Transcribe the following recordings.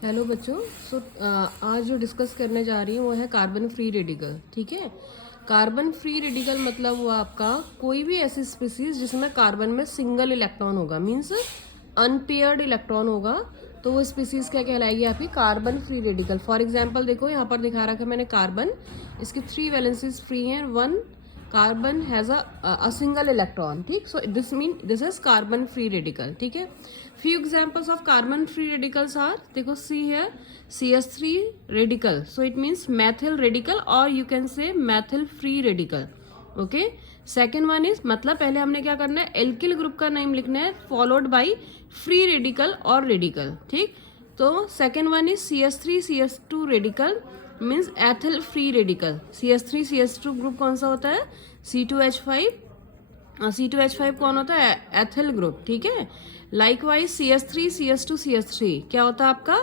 Hello बच्चों। आज जो डिस्कस करने जा रही हूँ वो है कार्बन फ्री रेडिकल। ठीक है, कार्बन फ्री रेडिकल मतलब हुआ आपका कोई भी ऐसी स्पीसीज जिसमें कार्बन में सिंगल इलेक्ट्रॉन होगा, मीन्स अनपेयर्ड इलेक्ट्रॉन होगा, तो वो स्पीसीज क्या कहलाएगी आपकी carbon free radical. For example देखो यहाँ पर दिखा रखा है मैंने कार्बन, इसकी 3 वैलेंसीज फ्री हैं, 1 carbon has a single electron. ठीक, so this is carbon free radical. ठीक है, few examples of carbon free radicals are, देखो see here, CH3 radical, so it means methyl radical or you can say methyl free radical. okay, second one is, मतलब पहले हमने क्या करना है, alkyl group का नेम लिखना है फॉलोड बाई फ्री रेडिकल और रेडिकल। ठीक, तो second one is CH3 CH2 radical means ethyl free radical. CH3 CH2 group कौन सा होता है, C2H5, C2H5 कौन होता है, एथिल ग्रुप। ठीक है, लाइकवाइज CH3 CH2 CH3 क्या होता है आपका,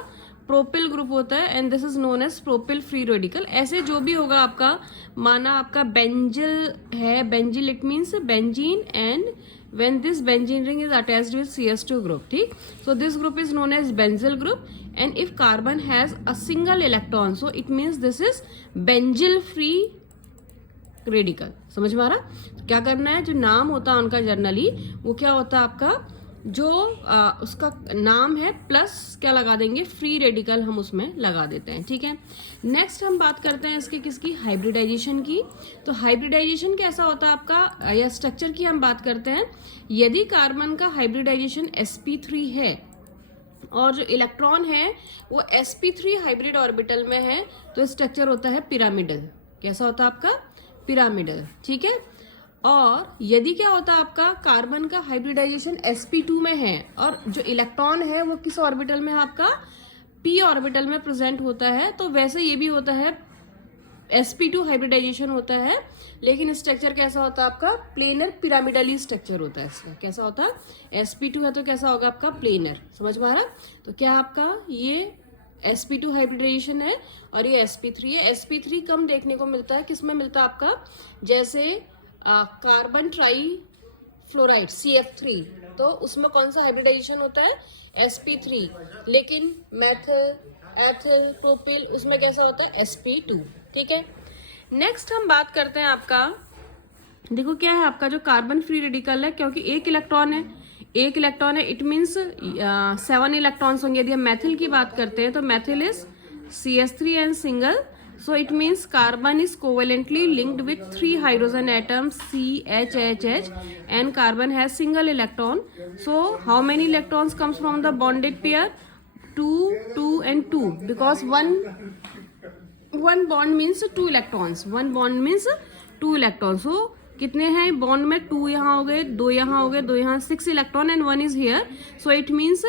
प्रोपिल ग्रुप होता है, and this is known as propyl free radical. ऐसे जो भी होगा आपका, माना आपका बेंजिल है, benzyl it means benzene, and when this benzene ring is attached with CH2 group. ठीक, so this group is known as benzyl group, and if carbon has a single electron, so it means this is benzyl free radical. समझ में आ रहा, क्या करना है, जो नाम होता है उनका जनरली वो क्या होता है आपका, जो उसका नाम है प्लस क्या लगा देंगे, फ्री रेडिकल हम उसमें लगा देते हैं। ठीक है, नेक्स्ट हम बात करते हैं इसके किसकी, हाइब्रिडाइजेशन की। तो हाइब्रिडाइजेशन कैसा होता है आपका, या स्ट्रक्चर की हम बात करते हैं। यदि कार्बन का हाइब्रिडाइजेशन sp3 है और जो इलेक्ट्रॉन है वो sp3 हाइब्रिड ऑर्बिटल में है, तो स्ट्रक्चर होता है पिरामिडल। कैसा होता है आपका, पिरामिडल। ठीक है, और यदि क्या होता है आपका, कार्बन का हाइब्रिडाइजेशन sp2 में है और जो इलेक्ट्रॉन है वो किस ऑर्बिटल में है आपका, p ऑर्बिटल में प्रेजेंट होता है, तो वैसे ये भी होता है, sp2 हाइब्रिडाइजेशन होता है, लेकिन स्ट्रक्चर कैसा होता है आपका, प्लेनर पिरामिडली स्ट्रक्चर होता है इसका। कैसा होता है, sp2 है तो कैसा होगा आपका, प्लेनर। समझ में आ रहा, तो क्या आपका ये sp2 हाइब्रिडाइजेशन है और ये sp3 है। sp3 कम देखने को मिलता है, किसमें मिलता है आपका, जैसे कार्बन ट्राई फ्लोराइड CF3, तो उसमें कौन सा हाइब्रिडाइजेशन होता है, sp3, लेकिन मेथिल, एथिल, प्रोपिल उसमें कैसा होता है, sp2। ठीक है, नेक्स्ट हम बात करते हैं आपका, देखो क्या है आपका जो कार्बन फ्री रेडिकल है, क्योंकि एक इलेक्ट्रॉन है, इट मीन्स 7 इलेक्ट्रॉन्स होंगे। यदि हम मेथिल की बात करते हैं तो methyl is CH3 and single, so it means carbon is covalently linked with 3 hydrogen atoms CHHH, and carbon has single electron. So how many electrons comes from the bonded pair, 2 2 and 2, because one bond means 2 electrons, one bond means 2 electrons। so कितने हैं bond में, 2 यहाँ हो गए, 2 यहाँ हो गए, 2 यहाँ, 6 electron and 1 is here. So it means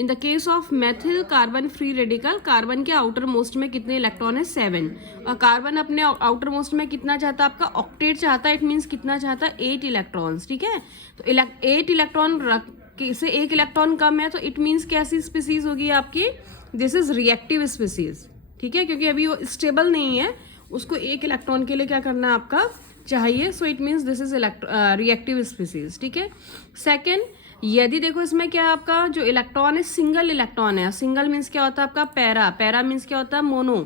in the case of methyl carbon free radical, carbon के आउटर मोस्ट में कितने इलेक्ट्रॉन है, 7, और कार्बन अपने आउटर मोस्ट में कितना चाहता है आपका, ऑक्टेट चाहता है, इट मीन्स कितना चाहता है, 8 इलेक्ट्रॉन्स। ठीक है, तो 8 इलेक्ट्रॉन से 1 इलेक्ट्रॉन कम है, तो इट मीन्स कैसी स्पीसीज होगी आपकी, दिस इज रिएक्टिव स्पीसीज। ठीक है, क्योंकि अभी वो स्टेबल नहीं है, उसको 1 इलेक्ट्रॉन के लिए क्या करना आपका चाहिए, so it means this is reactive species. ठीक है, सेकेंड, यदि देखो इसमें क्या आपका जो इलेक्ट्रॉन है, सिंगल इलेक्ट्रॉन है, सिंगल मीन्स क्या होता है आपका, पैरा मीन्स क्या होता है, मोनो।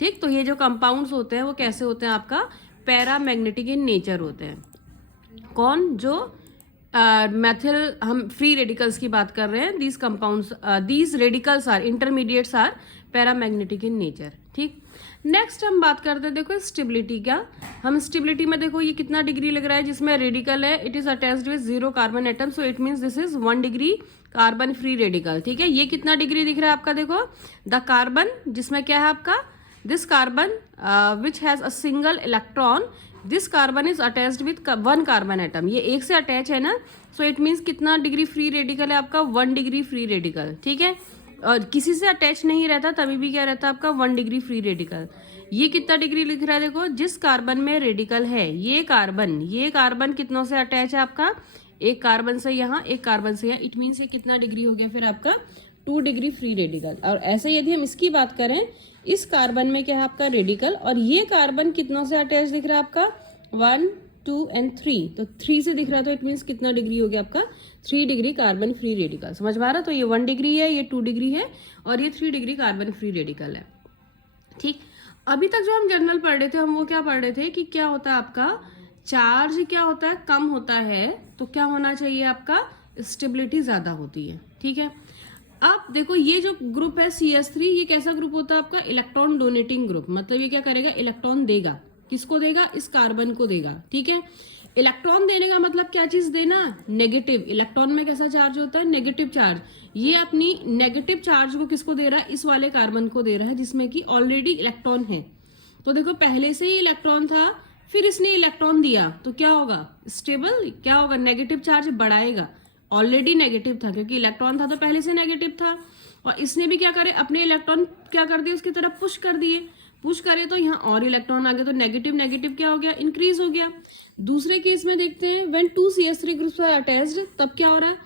ठीक, तो ये जो कंपाउंड्स होते हैं वो कैसे होते हैं आपका, पैरा मैग्नेटिक इन नेचर होते हैं। कौन, जो मेथिल, हम फ्री रेडिकल्स की बात कर रहे हैं, these compounds, these radicals are intermediates are paramagnetic in nature. ठीक, नेक्स्ट हम बात करते हैं देखो स्टेबिलिटी का। हम स्टेबिलिटी में देखो ये कितना डिग्री लग रहा है, जिसमें रेडिकल है it is attached with 0 carbon atom, so it means this is 1 degree carbon free radical. ठीक है, ये कितना डिग्री दिख रहा है आपका, देखो द कार्बन जिसमें क्या है आपका, this carbon which has a single electron, this carbon is attached with 1 carbon atom, ये एक से अटैच है ना, सो इट मीन्स कितना डिग्री फ्री रेडिकल है आपका, 1 डिग्री फ्री रेडिकल। ठीक है, और किसी से अटैच नहीं रहता तभी भी क्या रहता है आपका, 1 डिग्री फ्री रेडिकल। ये कितना डिग्री लिख रहा है, देखो जिस कार्बन में रेडिकल है, ये कार्बन कितनों से अटैच है आपका, 1 कार्बन से यहाँ, 1 कार्बन से यहाँ, इट मीन्स ये कितना डिग्री हो गया फिर आपका, 2 डिग्री फ्री रेडिकल। और ऐसे यदि हम इसकी बात करें, इस कार्बन में क्या है आपका रेडिकल, और ये कार्बन कितनों से अटैच दिख रहा है आपका, 1 2 एंड 3, तो 3 से दिख रहा तो इट मीन्स कितना डिग्री हो गया आपका 3 डिग्री कार्बन फ्री रेडिकल। समझ में आ रहा? तो ये 1 डिग्री है, ये 2 डिग्री है और ये 3 डिग्री कार्बन फ्री रेडिकल है। ठीक, अभी तक जो हम जनरल पढ़ रहे थे, हम वो क्या पढ़ रहे थे कि क्या होता है आपका चार्ज क्या होता है, कम होता है तो क्या होना चाहिए आपका स्टेबिलिटी ज्यादा होती है। ठीक है, अब देखो ये जो ग्रुप है CH3, ये कैसा ग्रुप होता है आपका इलेक्ट्रॉन डोनेटिंग ग्रुप। मतलब ये क्या करेगा, इलेक्ट्रॉन देगा, किसको देगा, इस कार्बन को देगा। ठीक है, इलेक्ट्रॉन देने का मतलब क्या चीज देना, नेगेटिव। इलेक्ट्रॉन में कैसा चार्ज होता है, नेगेटिव चार्ज। ये अपनी नेगेटिव चार्ज को किसको दे रहा है, इस वाले कार्बन को दे रहा है जिसमें कि ऑलरेडी इलेक्ट्रॉन है। तो देखो पहले से ही इलेक्ट्रॉन था, फिर इसने इलेक्ट्रॉन दिया तो क्या होगा, स्टेबल। क्या होगा, नेगेटिव चार्ज बढ़ाएगा। ऑलरेडी नेगेटिव था क्योंकि इलेक्ट्रॉन था तो पहले से नेगेटिव था, और इसने भी क्या करे, अपने इलेक्ट्रॉन क्या कर दिए, उसकी तरफ पुश कर दिए। पुश करे तो यहाँ और इलेक्ट्रॉन आ गया, तो नेगेटिव नेगेटिव क्या हो गया, इंक्रीज हो गया। दूसरे केस में देखते हैं, when 2 CH3 groups are attached, तब क्या हो रहा है,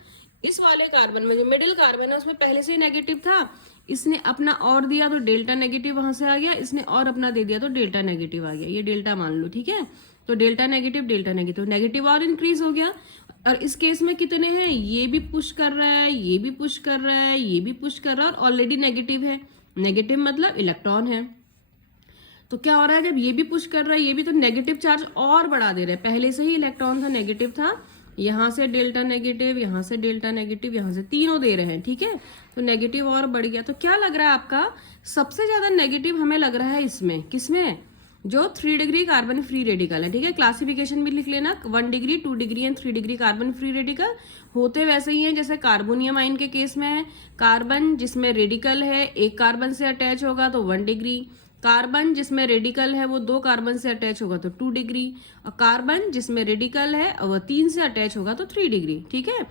इस वाले कार्बन में जो मिडिल कार्बन है उसमें पहले से ही नेगेटिव था, इसने अपना और दिया तो डेल्टा नेगेटिव वहां से आ गया, इसने और अपना दे दिया तो डेल्टा नेगेटिव आ गया। ये डेल्टा मान लो, ठीक है। तो डेल्टा नेगेटिव नेगेटिव और इंक्रीज हो गया। और इस केस में कितने हैं, ये भी पुश कर रहा है, ये भी पुश कर रहा है, ये भी पुश कर रहा है, और ऑलरेडी नेगेटिव है। नेगेटिव मतलब इलेक्ट्रॉन है। तो क्या हो रहा है, जब ये भी पुश कर रहा है, ये भी, तो नेगेटिव चार्ज और बढ़ा दे रहे हैं। पहले से ही इलेक्ट्रॉन था, नेगेटिव था, यहाँ से डेल्टा नेगेटिव, यहाँ से डेल्टा नेगेटिव, यहाँ से तीनों दे रहे हैं। ठीक है, तो नेगेटिव और बढ़ गया। तो क्या लग रहा है आपका, सबसे ज्यादा नेगेटिव हमें लग रहा है इसमें, किसमें, जो 3 डिग्री कार्बन फ्री रेडिकल है। ठीक है, क्लासिफिकेशन भी लिख लेना, 1 degree 2 degree and 3 degree carbon free radical होते वैसे ही हैं जैसे कार्बोनियम आयन के केस में है। कार्बन जिसमें रेडिकल है, एक कार्बन से अटैच होगा तो 1 डिग्री, कार्बन जिसमें रेडिकल है वो 2 कार्बन से अटैच होगा तो 2 डिग्री, और कार्बन जिसमें रेडिकल है और वह 3 से अटैच होगा तो 3 डिग्री। ठीक है,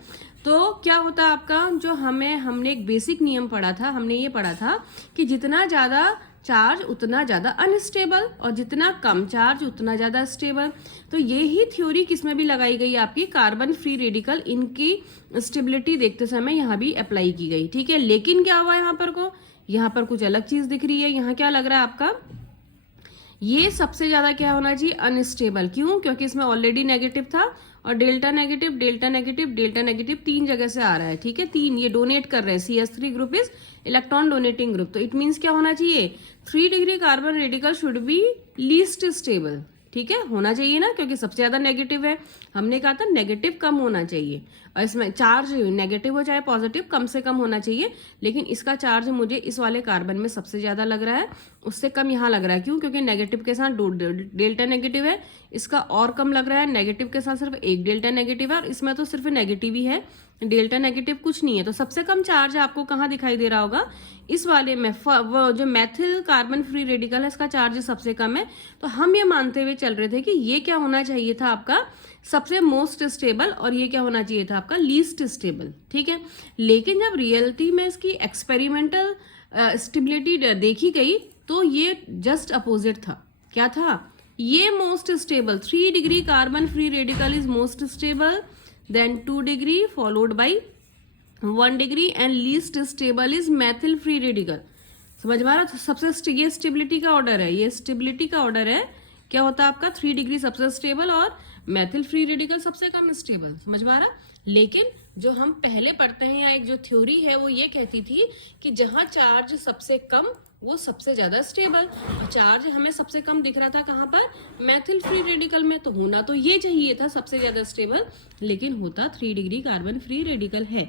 तो क्या होता है आपका, जो हमने एक बेसिक नियम पढ़ा था, हमने ये पढ़ा था कि जितना ज्यादा चार्ज उतना ज्यादा अनस्टेबल, और जितना कम चार्ज उतना ज्यादा स्टेबल। तो ये ही थ्योरी किसमें भी लगाई गई आपकी, कार्बन फ्री रेडिकल, इनकी स्टेबिलिटी देखते समय यहाँ भी अप्लाई की गई। ठीक है, लेकिन क्या हुआ यहाँ पर कुछ अलग चीज दिख रही है। यहाँ क्या लग रहा है आपका, ये सबसे ज्यादा क्या होना चाहिए, अनस्टेबल। क्यों, क्योंकि इसमें ऑलरेडी नेगेटिव था, और delta negative delta negative delta negative 3 जगह से आ रहा है। ठीक है, 3 ये डोनेट कर रहे हैं, CH3 group is electron donating group. तो इट मीन्स क्या होना चाहिए, 3 degree carbon radical should be least stable. ठीक है, होना चाहिए ना, क्योंकि सबसे ज्यादा नेगेटिव है। हमने कहा था नेगेटिव कम होना चाहिए, और इसमें चार्ज नेगेटिव हो चाहे पॉजिटिव कम से कम होना चाहिए। लेकिन इसका चार्ज मुझे इस वाले कार्बन में सबसे ज्यादा लग रहा है, उससे कम यहाँ लग रहा है। क्यों, क्योंकि नेगेटिव के साथ डेल्टा नेगेटिव है, इसका और कम लग रहा है। नेगेटिव के साथ सिर्फ एक डेल्टा नेगेटिव है, और इसमें तो सिर्फ नेगेटिव ही है, डेल्टा नेगेटिव कुछ नहीं है। तो सबसे कम चार्ज आपको कहाँ दिखाई दे रहा होगा, इस वाले में। वो जो मेथिल कार्बन फ्री रेडिकल है, इसका चार्ज सबसे कम है। तो हम ये मानते हुए चल रहे थे कि ये क्या होना चाहिए था आपका, सबसे मोस्ट स्टेबल, और ये क्या होना चाहिए था आपका, लीस्ट स्टेबल। ठीक है, लेकिन जब रियलिटी में इसकी एक्सपेरिमेंटल स्टेबिलिटी देखी गई तो ये जस्ट अपोजिट था। क्या था, ये most stable, 3 degree carbon free radical is most stable, then 2 degree followed by 1 degree, and least stable is methyl free radical. समझ में आ रहा, सबसे ये स्टेबिलिटी का ऑर्डर है, ये स्टेबिलिटी का ऑर्डर है। क्या होता है आपका, 3 डिग्री सबसे स्टेबल और मेथिल फ्री रेडिकल सबसे कम स्टेबल। समझ में आ रहा, लेकिन जो हम पहले पढ़ते हैं, या एक जो थ्योरी है वो ये कहती थी कि जहां चार्ज सबसे कम वो सबसे ज्यादा स्टेबल, और चार्ज हमें सबसे कम दिख रहा था कहाँ पर, मेथिल फ्री रेडिकल में। तो होना तो ये चाहिए था सबसे ज्यादा स्टेबल, लेकिन होता 3 डिग्री कार्बन फ्री रेडिकल है।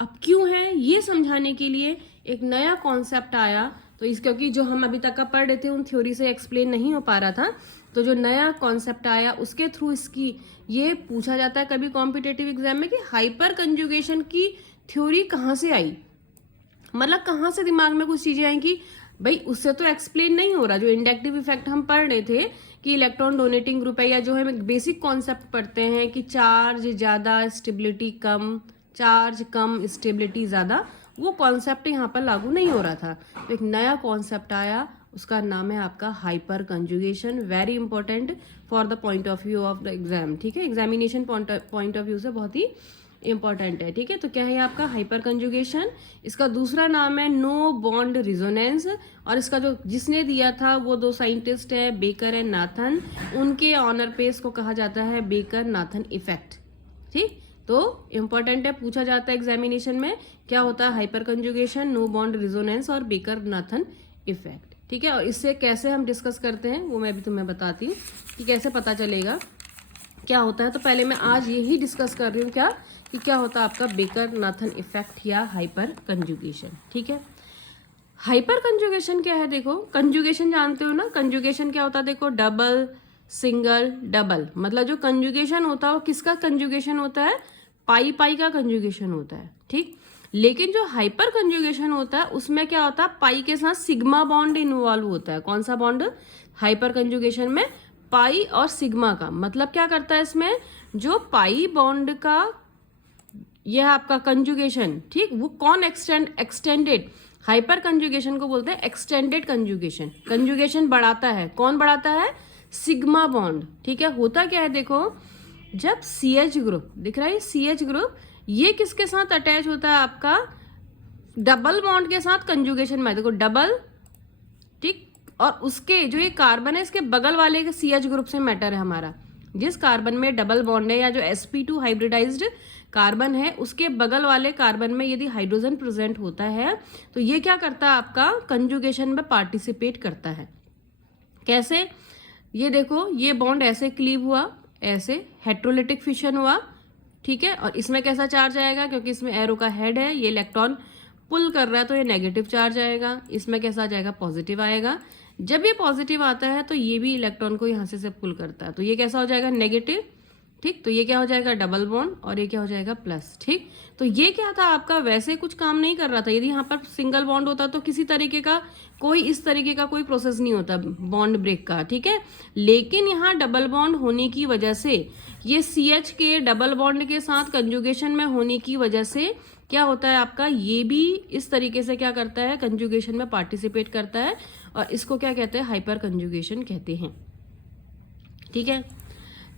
अब क्यों है, ये समझाने के लिए एक नया कॉन्सेप्ट आया। तो इस, क्योंकि जो हम अभी तक का पढ़ रहे थे उन थ्योरी से एक्सप्लेन नहीं हो पा रहा था, तो जो नया कॉन्सेप्ट आया उसके थ्रू इसकी ये पूछा जाता है कभी कॉम्पिटेटिव एग्जाम में कि हाइपर कंजुगेशन की थ्योरी कहाँ से आई। मतलब कहाँ से दिमाग में कुछ चीजें आई कि भाई उससे तो एक्सप्लेन नहीं हो रहा। जो इंडक्टिव इफेक्ट हम पढ़ रहे थे कि इलेक्ट्रॉन डोनेटिंग ग्रुप है, या जो हम बेसिक कॉन्सेप्ट पढ़ते हैं कि चार्ज ज्यादा स्टेबिलिटी कम, चार्ज कम स्टेबिलिटी ज्यादा, वो कॉन्सेप्ट यहाँ पर लागू नहीं हो रहा था। तो एक नया कॉन्सेप्ट आया, उसका नाम है आपका hyper conjugation. Very important for the point of view of the exam. ठीक है, एग्जामिनेशन पॉइंट ऑफ व्यू से बहुत ही इंपॉर्टेंट है, ठीक है। तो क्या है आपका हाइपर कंजुगेशन, इसका दूसरा नाम है नो बॉन्ड रिजोनेंस, और इसका जो जिसने दिया था वो दो साइंटिस्ट है, बेकर एंड नाथन, उनके ऑनर पे इसको कहा जाता है बेकर नाथन इफेक्ट, ठीक। तो इंपॉर्टेंट है, पूछा जाता है एग्जामिनेशन में, क्या होता है hyper conjugation, no bond resonance और बेकर नाथन इफेक्ट, ठीक है। और इससे कैसे हम डिस्कस करते हैं वो मैं भी तुम्हें बताती हूँ कि कैसे पता चलेगा क्या होता है। तो पहले मैं आज यही डिस्कस कर रही हूँ क्या होता है आपका बेकर नाथन इफेक्ट या हाइपर कंजुगेशन, ठीक है। हाइपर कंजुगेशन क्या है, देखो कंजुगेशन जानते हो ना, कंजुगेशन क्या होता है, देखो डबल सिंगल डबल, मतलब जो कंजुगेशन होता है वो किसका कंजुगेशन होता है, पाई पाई का कंजुगेशन होता है, ठीक। लेकिन जो हाइपर कंजुगेशन होता है उसमें क्या होता है, पाई के साथ सिग्मा बॉन्ड इन्वॉल्व होता है। कौन सा बॉन्ड, हाइपर कंजुगेशन में पाई और सिग्मा का। मतलब क्या करता है इसमें, जो पाई बॉन्ड का यह आपका कंजुगेशन, ठीक, वो कौन एक्सटेंडेड, हाइपर कंजुगेशन को बोलते हैं एक्सटेंडेड कंजुगेशन। कंजुगेशन बढ़ाता है, कौन बढ़ाता है, सिग्मा बॉन्ड, ठीक है। होता क्या है देखो, जब CH ग्रुप दिख रहा है, CH ग्रुप ये किसके साथ अटैच होता है आपका, डबल बॉन्ड के साथ कंजुगेशन में, देखो डबल, ठीक। और उसके जो ये कार्बन है इसके बगल वाले के CH ग्रुप से मैटर है हमारा, जिस कार्बन में डबल बॉन्ड है या जो sp2 हाइब्रिडाइज्ड कार्बन है उसके बगल वाले कार्बन में यदि हाइड्रोजन प्रेजेंट होता है तो ये क्या करता है आपका कंजुगेशन में पार्टिसिपेट करता है। कैसे, ये देखो ये बॉन्ड ऐसे क्लीव हुआ, ऐसे हेट्रोलिटिक फिशन हुआ, ठीक है। और इसमें कैसा चार्ज आएगा, क्योंकि इसमें एरो का हेड है, ये इलेक्ट्रॉन पुल कर रहा है तो ये नेगेटिव चार्ज आएगा, इसमें कैसा आ जाएगा, पॉजिटिव आएगा। जब ये पॉजिटिव आता है तो ये भी इलेक्ट्रॉन को यहाँ से पुल करता है, तो ये कैसा हो जाएगा, नेगेटिव, ठीक। तो ये क्या हो जाएगा, डबल बॉन्ड, और ये क्या हो जाएगा, प्लस, ठीक। तो ये क्या था आपका, वैसे कुछ काम नहीं कर रहा था। यदि यहाँ पर सिंगल बॉन्ड होता तो किसी तरीके का कोई इस तरीके का कोई प्रोसेस नहीं होता बॉन्ड ब्रेक का, ठीक है। लेकिन यहाँ डबल बॉन्ड होने की वजह से, ये CH के डबल बॉन्ड के साथ कंजुगेशन में होने की वजह से क्या होता है आपका, ये भी इस तरीके से क्या करता है, कंजुगेशन में पार्टिसिपेट करता है, और इसको क्या कहते हैं, हाइपर कंजुगेशन कहते हैं, ठीक है।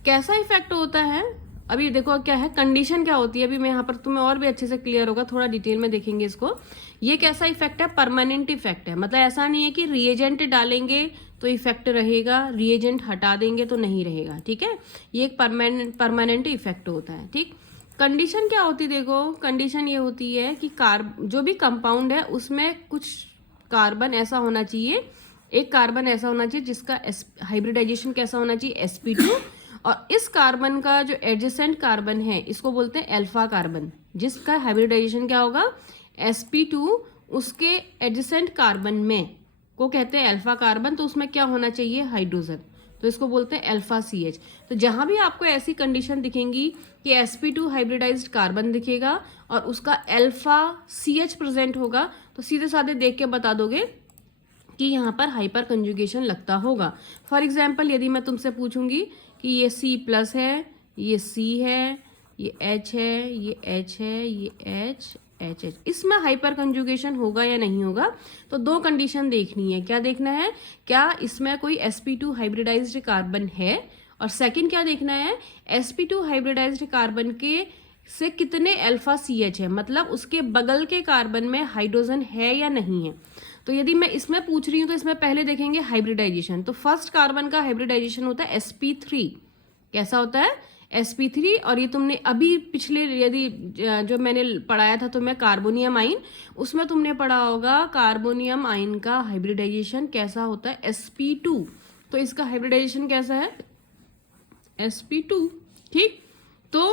कैसा इफेक्ट होता है, अभी देखो क्या है, कंडीशन क्या होती है, अभी मैं यहाँ पर तुम्हें और भी अच्छे से क्लियर होगा, थोड़ा डिटेल में देखेंगे इसको। ये कैसा इफेक्ट है, परमानेंट इफेक्ट है, मतलब ऐसा नहीं है कि रिएजेंट डालेंगे तो इफेक्ट रहेगा, रिएजेंट हटा देंगे तो नहीं रहेगा, ठीक है। ये एक परमानेंट इफेक्ट होता है, ठीक। कंडीशन क्या होती है, देखो कंडीशन ये होती है कि जो भी कंपाउंड है उसमें कुछ कार्बन ऐसा होना चाहिए, एक कार्बन ऐसा होना चाहिए जिसका हाइब्रिडाइजेशन कैसा होना चाहिए, sp2, और इस कार्बन का जो एडजेसेंट कार्बन है इसको बोलते हैं अल्फा कार्बन, जिसका हाइब्रिडाइजेशन क्या होगा, sp2, उसके एडजेसेंट कार्बन में को कहते हैं अल्फा कार्बन, तो उसमें क्या होना चाहिए, हाइड्रोजन, तो इसको बोलते हैं अल्फा CH। तो जहां भी आपको ऐसी कंडीशन दिखेंगी कि sp2 हाइब्रिडाइज्ड कार्बन दिखेगा और उसका अल्फा CH प्रेजेंट होगा, तो सीधे साधे देख के बता दोगे कि यहाँ पर हाइपर कंजुगेशन लगता होगा। फॉर एग्जाम्पल यदि मैं तुमसे पूछूंगी कि ये C+ है, ये C है, ये H है, ये H है, ये H, इसमें हाइपर कंजुगेशन होगा या नहीं होगा, तो दो कंडीशन देखनी है। क्या देखना है, क्या इसमें कोई sp2 हाइब्रिडाइज्ड कार्बन है, और सेकंड क्या देखना है, sp2 हाइब्रिडाइज्ड कार्बन के से कितने अल्फा CH है, मतलब उसके बगल के कार्बन में हाइड्रोजन है या नहीं है। तो यदि मैं इसमें पूछ रही हूँ तो इसमें पहले देखेंगे हाइब्रिडाइजेशन, तो फर्स्ट कार्बन का हाइब्रिडाइजेशन होता है sp3। कैसा होता है, sp3। और ये तुमने अभी पिछले यदि जो मैंने पढ़ाया था तुम्हें कार्बोनियम आइन, उसमें तुमने पढ़ा होगा कार्बोनियम आइन का हाइब्रिडाइजेशन कैसा होता है, sp2। तो इसका हाइब्रिडाइजेशन कैसा है, sp2, ठीक। तो